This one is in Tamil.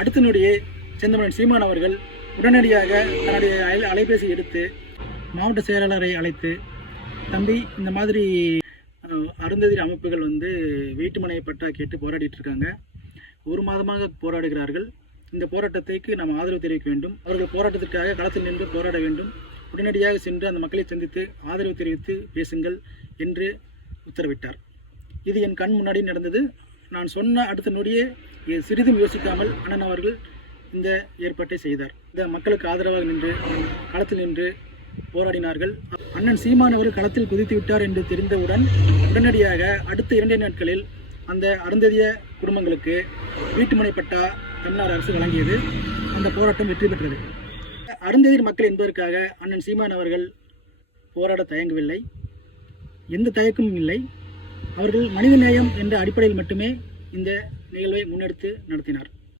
அடுத்த நொடியே செந்தமிழன் சீமான் அவர்கள் உடனடியாக தன்னுடைய அலைபேசி எடுத்து மாவட்ட செயலாளரை அழைத்து, தம்பி, இந்த மாதிரி அருந்ததியர் அமைப்புகள் வீட்டுமனை பட்டா கேட்டு போராடிட்டு இருக்காங்க. 1 மாதமாக போராடுகிறார்கள். இந்த போராட்டத்திற்கு நாம் ஆதரவு தெரிவிக்க வேண்டும். அவர்கள் போராட்டத்திற்காக களத்தில் நின்று போராட வேண்டும். உடனடியாக சென்று அந்த மக்களை சந்தித்து ஆதரவு தெரிவித்து பேசுங்கள் என்று உத்தரவிட்டார். இது என் கண் முன்னாடி நடந்தது. நான் சொன்ன அடுத்த நொடியே சிறிதும் யோசிக்காமல் அண்ணன் அவர்கள் இந்த ஏற்பாட்டை செய்தார். இந்த மக்களுக்கு ஆதரவாக நின்று களத்தில் நின்று போராடினார்கள். அண்ணன் சீமான் அவர்கள் களத்தில் குதித்து விட்டார் என்று தெரிந்தவுடன் உடனடியாக அடுத்த 2 நாட்களில் அந்த அருந்ததிய குடும்பங்களுக்கு வீட்டுமனை பட்டா தமிழ்நாடு அரசு வழங்கியது. அந்த போராட்டம் வெற்றி பெற்றது. அருந்ததியர் மக்கள் என்பதற்காக அண்ணன் சீமான் அவர்கள் போராட தயங்கவில்லை. எந்த தயக்கமும் இல்லை. அவர்கள் மனிதநேயம் என்ற அடிப்படையில் மட்டுமே இந்த நிகழ்வை முன்னெடுத்து நடத்தினார்.